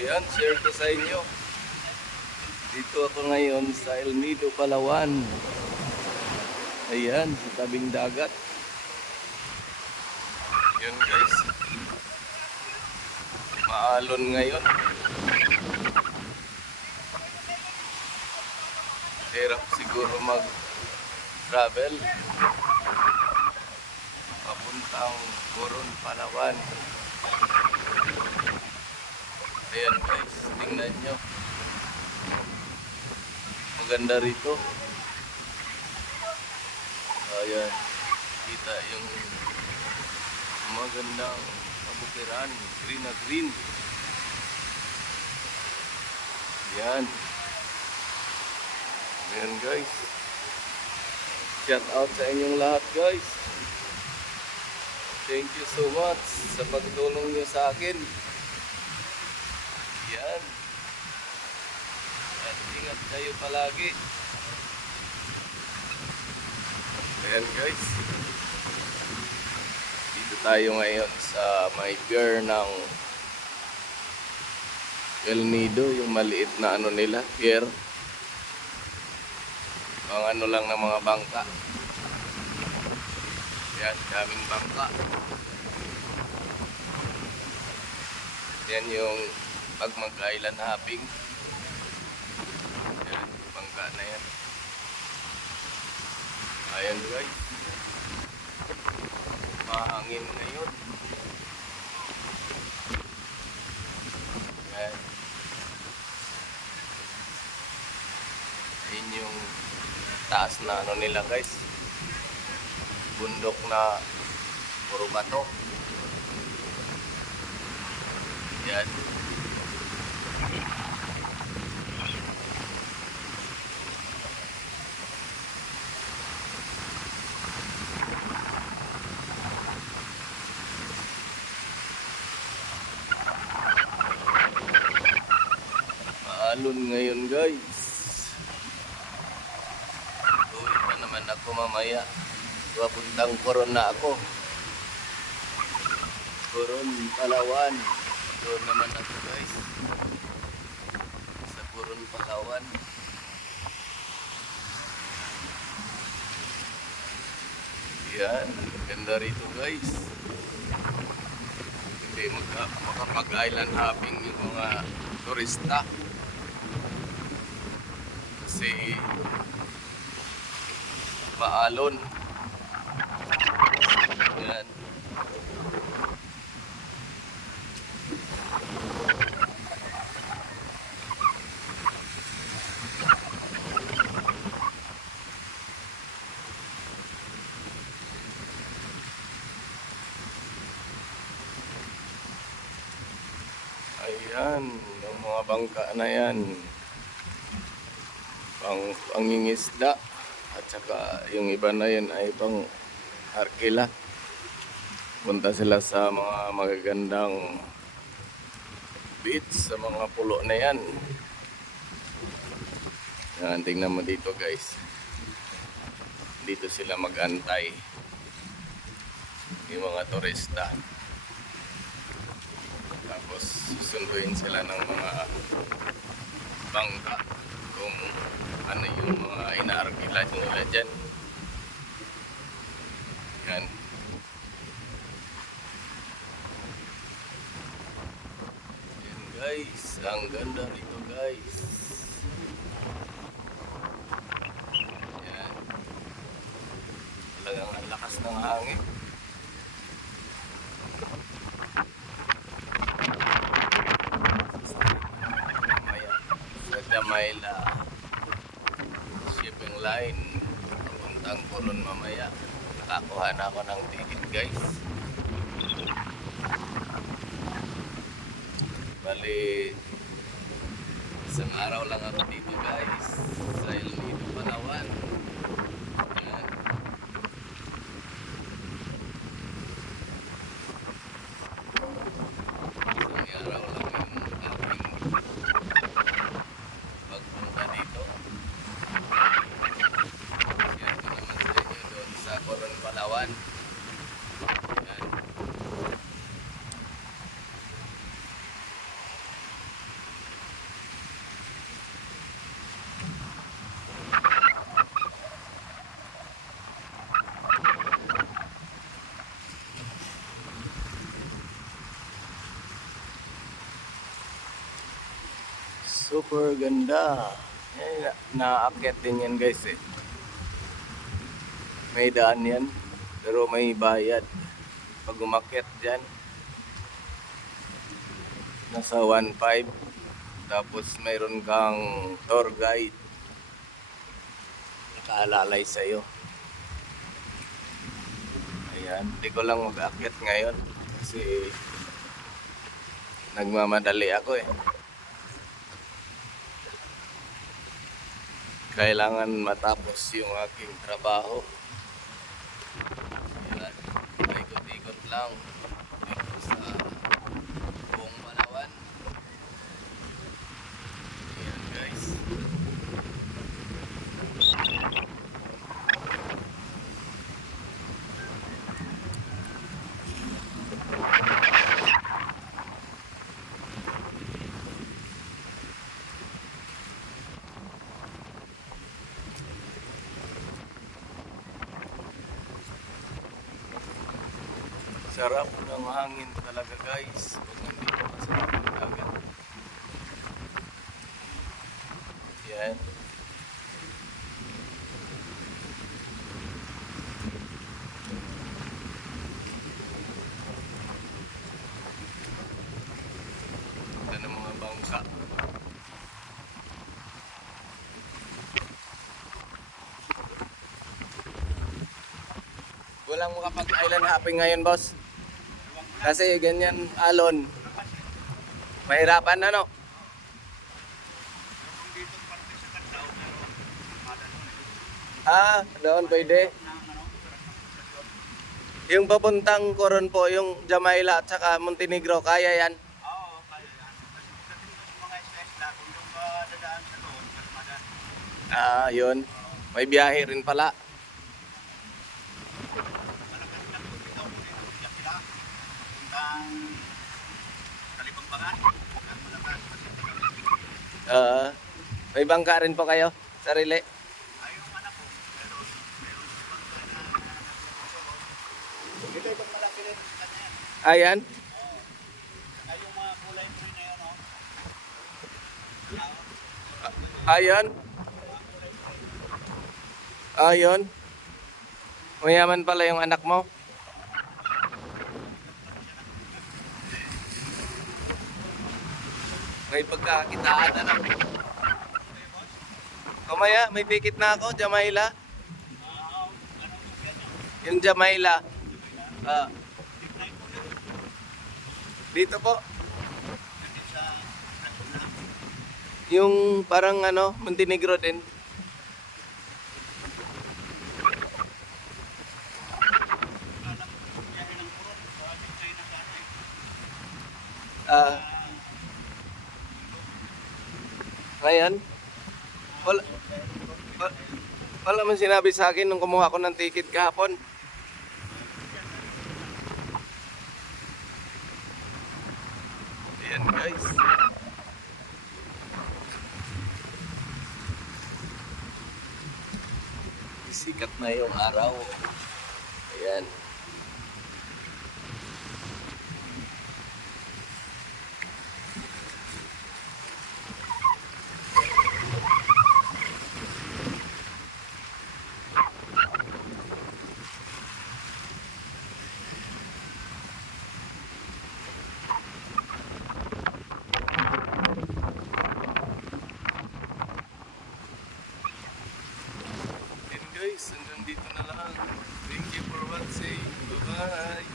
Ayan, share ko sa inyo. Dito ako ngayon sa El Nido, Palawan. Ayan, sa tabing dagat. Yun guys. Maalon ngayon. Hirap siguro mag-travel. Papuntang Coron, Palawan. Ayan guys, tingnan nyo. Maganda rito. Ayan, kita yung magandang kabukiran, green na green. Ayan. Ayan guys. Shout out sa inyong lahat guys. Thank you so much sa pagtulong nyo sa akin. Ayan. At ingat kayo palagi. Ayan guys. Dito tayo ngayon sa may pier ng El Nido. Yung maliit na ano nila, pier. Mga ano lang ng mga bangka. Ayan, daming bangka. Yan yung pag mag-island hopping. Ayan, bangka na yan. Ayan guys. Mahangin ngayon. Ayan. Ayan yung taas na ano nila guys. Bundok na puro bato. Ayan. Maalon ngayon guys. Uwi pa naman ako mamaya. Papuntang Coron na ako. Coron, Palawan. Doon naman ako guys. Sa Coron, Palawan. Yan, ganda rito guys. Hindi makapag-island hopping yung mga turista. Kasi maalon. Yan. Ayan, yung mga bangka na yan. Pangingisda. At saka yung iba na yan ay pang arkila. Punta sila sa mga magagandang beach, sa mga pulo na yan. Yan, tingnan mo dito guys. Dito sila mag-antay. Yung mga turista. Tapos susunduin sila ng mga bangka kung ano yung mga inaarkila nila dyan. Yan. Yan guys, ang ganda rito guys. Yan. Talagang ang lakas ng hangin. Damayla shipping line papuntang Coron mamaya. Nakakuha na ako ng ticket guys. Bali isang araw lang ako dito guys sa El Nido, Palawan. Yan. Isang araw lang yung aking pagpunta dito. Share ko naman sa inyo doon sa Coron, Palawan. Yan. Super ganda. Naakyat din yan guys eh. May daan yan. Pero may bayad. Pag umakyat dyan, nasa 1.5. Tapos mayroon kang tour guide. Nakaalalay sa'yo. Ayan. Hindi ko lang mag-akyat ngayon. Kasi nagmamadali ako eh. Kailangan matapos yung aking trabaho. Ayan. Ikot-ikot lang dito sa buong Palawan. Ayan guys. Sarap ng hangin talaga guys pag nandito ka sa dagat. Yan. Ito ng mga bangka. Walang makapag-island hopping ngayon boss. Kasi ganyan alon. Mahirapan ano? Doon pwede. Yung papuntang Coron po, yung Jamaila at saka Montenegro, kaya yan? Oo, kaya yan. Kasi pagdating sa mga isla, kung doon ka dadaan sa doon, mas madaan. Yun. May biyahe rin pala. Malakas lang kung ikaw mo rin ang biyak sila. Puntang Talibambangan. Ang malakas. May bangka rin po kayo? Sarili? Ay, yung anak ko, meron bangka na ito ibang malaki rin. Kanya yan. Ayan. Ay, yung mga kulay green na yun, oh. Ayan. Ayun. Mayaman pala yung anak mo. May pagkakitaan na lang. Kumaya, may ticket na ako, Jamaila. Yung Jamaila. Dito po. Yung parang ano, Montenegro din. Ngayon, wala man sinabi sa akin nung kumuha ko ng ticket kahapon. Ayan guys. Sikat na yung araw. Ayan. Guys, hanggang dito na lang. Thank you for watching. Bye-bye.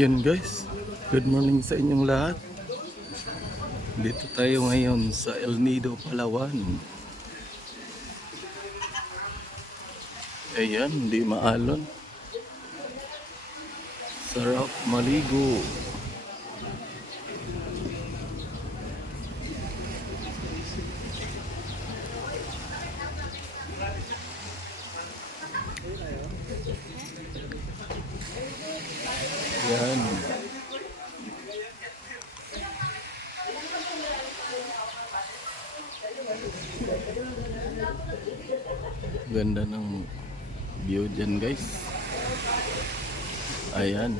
Yan guys, good morning sa inyong lahat. Dito tayo ngayon sa El Nido, Palawan. Ayan, hindi maalon. Sarap maligo. Yan. Ganda ng view dyan guys. Ayan.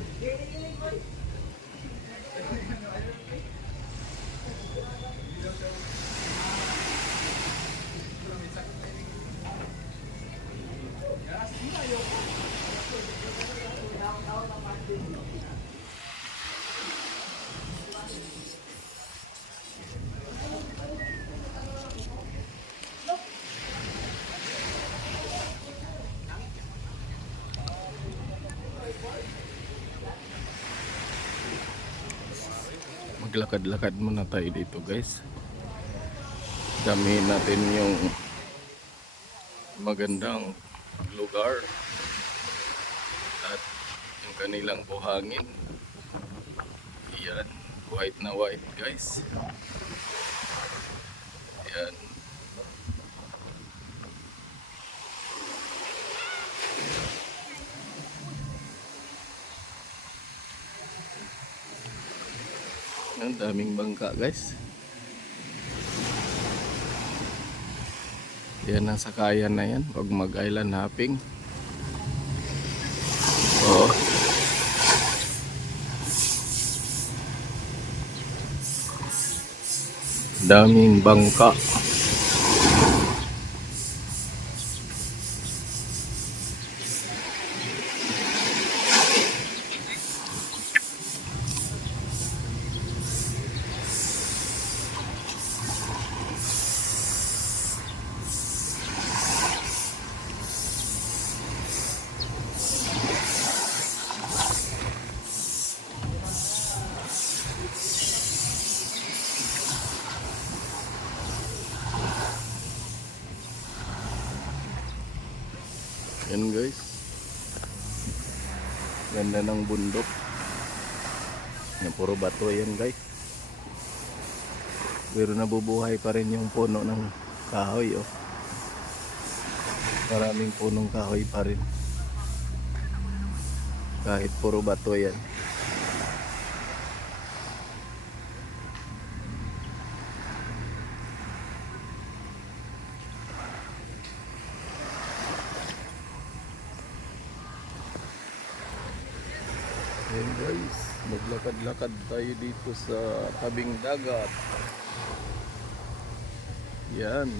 Maglakad-lakad muna tayo dito guys. Damihin natin yung magandang lugar at yung kanilang buhangin. Yan, white na white guys. Yan. Ang daming bangka guys. Yan ang sakayan na yan pag mag-island hopping. Oo. Daming bangka. Yan guys. Ganda ng bundok. Yan, puro bato yan guys. Pero nabubuhay pa rin yung puno ng kahoy oh. Maraming punong kahoy pa rin. Kahit puro bato yan. Ayan guys, maglakad-lakad tayo dito sa tabing dagat. Yan.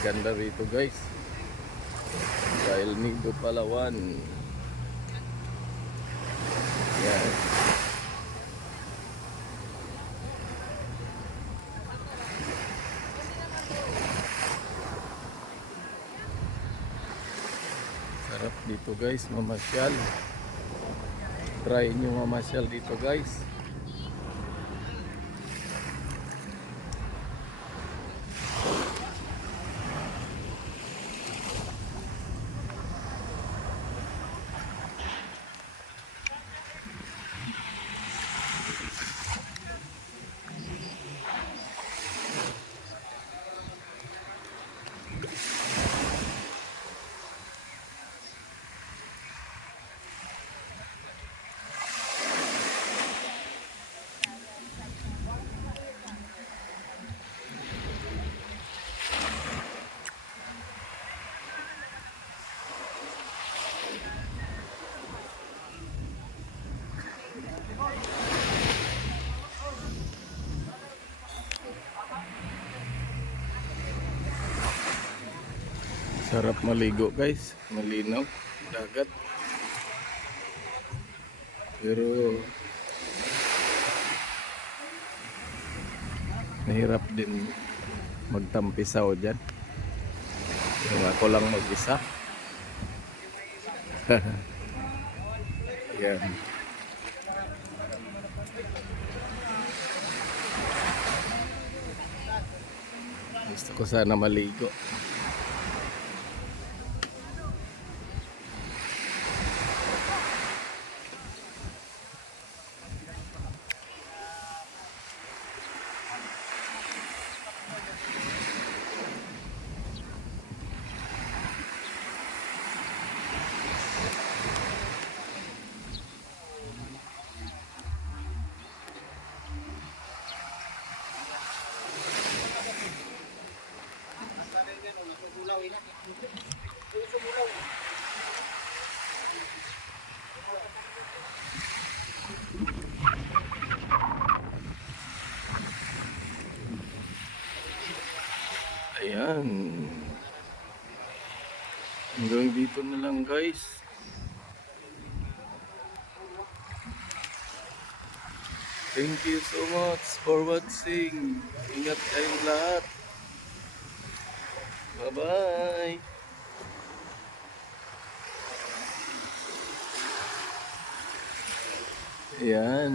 Ganda rito guys. Dahil Nido Palawan. Yan. Sarap dito guys, mamasyal. Try nyo mamasyal dito guys. Sarap maligo guys, malinaw, dagat. Pero mahirap din magtampisaw dyan. Yung ako lang mag-isa. Yan. Gusto ko sana maligo. Ayan. Hanggang dito na lang guys. Thank you so much for watching. Ingat kayong lahat. Bye-bye. Ayan.